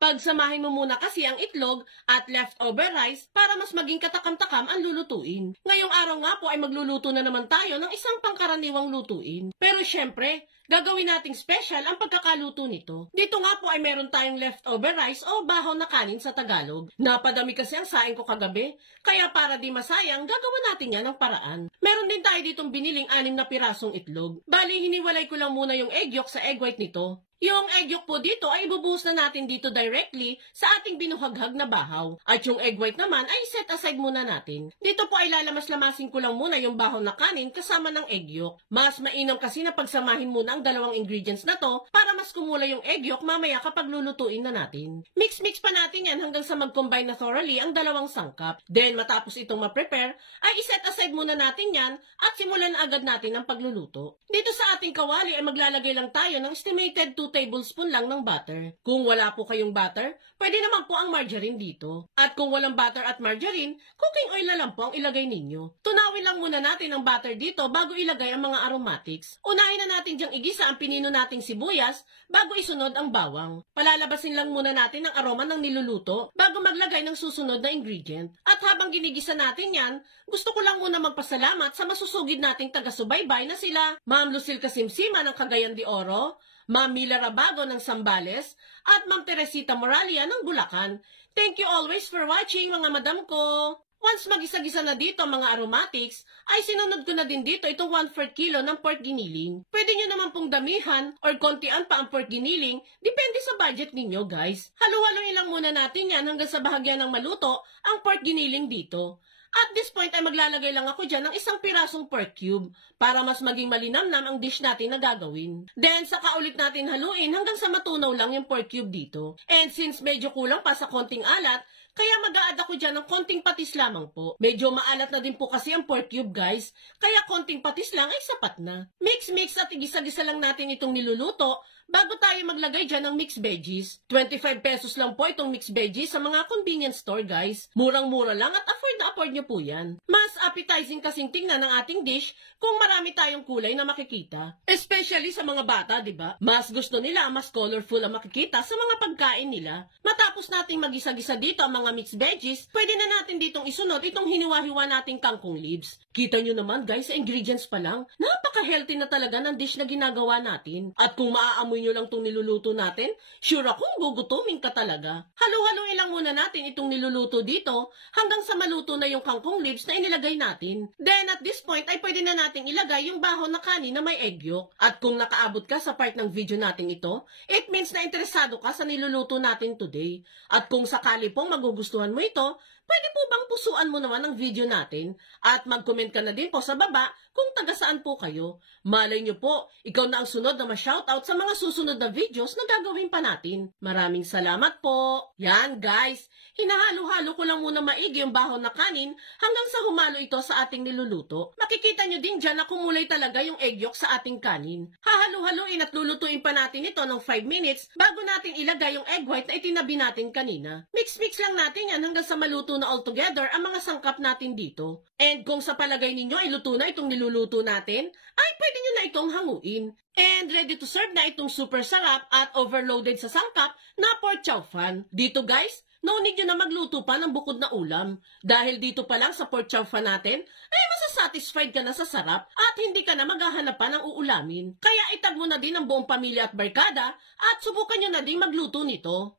Pagsamahin mo muna kasi ang itlog at leftover rice para mas maging katakam-takam ang lulutuin. Ngayong araw nga po ay magluluto na naman tayo ng isang pangkaraniwang lutuin. Pero syempre, gagawin nating special ang pagkakaluto nito. Dito nga po ay meron tayong leftover rice o bahaw na kanin sa Tagalog. Napadami kasi ang saing ko kagabi, kaya para di masayang, gagawin natin yan ng paraan. Meron din tayo ditong biniling 6 na pirasong itlog. Bali, hiniwalay ko lang muna yung egg yolk sa egg white nito. Yung egg yolk po dito ay ibubuhos na natin dito directly sa ating binuhaghag na bahaw. At yung egg white naman ay set aside muna natin. Dito po ay lalamas-lamasin ko lang muna yung bahaw na kanin kasama ng egg yolk. Mas mainam kasi na pagsamahin muna ang dalawang ingredients na to para mas kumula yung egg yolk mamaya kapag lulutuin na natin. Mix-mix pa natin yan hanggang sa mag-combine na thoroughly ang dalawang sangkap. Then matapos itong ma-prepare ay iset aside muna natin yan at simulan na agad natin ang pagluluto. Dito sa ating kawali ay maglalagay lang tayo ng estimated 2 tablespoon lang ng butter. Kung wala po kayong butter, pwede naman po ang margarine dito. At kung walang butter at margarine, cooking oil na lang po ang ilagay ninyo. Tunawin lang muna natin ang butter dito bago ilagay ang mga aromatics. Unahin na natin diyang igisa ang pinino nating sibuyas bago isunod ang bawang. Palalabasin lang muna natin ang aroma ng niluluto bago maglagay ng susunod na ingredient. At habang ginigisa natin yan, gusto ko lang muna magpasalamat sa masusugid nating taga-subaybay na sila Ma'am Lucille Kasimsima ng Cagayan de Oro, Ma'am Mila Rabago ng Zambales, at Ma'am Teresita Moralia ng Bulacan. Thank you always for watching mga madam ko. Once magisa-gisa na dito ang mga aromatics, ay sinunod ko na din dito itong 1/4 kilo ng pork giniling. Pwede nyo naman pong damihan or kontian pa ang pork giniling, depende sa budget ninyo guys. Halo-haloin lang muna natin yan hanggang sa bahagyan ng maluto ang pork giniling dito. At this point ay maglalagay lang ako dyan ng isang pirasong pork cube para mas maging malinamnam ang dish natin na gagawin. Then, saka ulit natin haluin hanggang sa matunaw lang yung pork cube dito. And since medyo kulang pa sa konting alat, kaya mag-a-add ako dyan ng konting patis lamang po. Medyo maalat na din po kasi ang pork cube guys, kaya konting patis lang ay sapat na. Mix-mix at igisa-gisa lang natin itong niluluto bago tayo maglagay dyan ng mixed veggies. 25 pesos lang po itong mixed veggies sa mga convenience store guys. Murang-mura lang at afford na afford nyo po yan. Mas appetizing kasing tingnan ng ating dish kung marami tayong kulay na makikita. Especially sa mga bata, di ba? Mas gusto nila ang mas colorful ang makikita sa mga pagkain nila. Matapos nating magisa-gisa dito ang mga mixed veggies, pwede na natin ditong isunod itong hiniwa-hiwa nating kangkong leaves. Kita nyo naman guys, sa ingredients pa lang, napaka-healthy na talaga ng dish na ginagawa natin. At kung maaamoy nyo lang itong niluluto natin, sure akong gugutumin ka talaga. Halo-haloin lang muna natin itong niluluto dito hanggang sa maluto na yung kangkong leaves na inilagay natin. Then at this point ay pwede na nating ilagay yung bahaw na kanin na may egg yolk. At kung nakaabot ka sa part ng video natin ito, it means na interesado ka sa niluluto natin today. At kung sakali pong magugustuhan mo ito, pwede po bang pusuan mo naman ang video natin? At mag-comment ka na din po sa baba kung taga saan po kayo. Malay nyo po, ikaw na ang sunod na ma-shoutout sa mga susunod na videos na gagawin pa natin. Maraming salamat po. Yan guys, hinahalo-halo ko lang muna maigi yung bahaw na kanin hanggang sa humalo ito sa ating niluluto. Makikita nyo din dyan na kumulay talaga yung egg yolk sa ating kanin. Hahalo-haluin at lulutuin pa natin ito ng 5 minutes bago natin ilagay yung egg white na itinabi natin kanina. Mix-mix lang natin yan hanggang sa maluto na all together ang mga sangkap natin dito. And kung sa palagay ninyo ay luto na itong niluluto natin, ay pwede nyo na itong hanguin. And ready to serve na itong super sarap at overloaded sa sangkap na pork chow fan. Dito guys, no need nyo na magluto pa ng bukod na ulam. Dahil dito pa lang sa pork chow fan natin, ay masasatisfied ka na sa sarap at hindi ka na maghahanap pa ng uulamin. Kaya itag mo na din ang buong pamilya at barkada at subukan nyo na din magluto nito.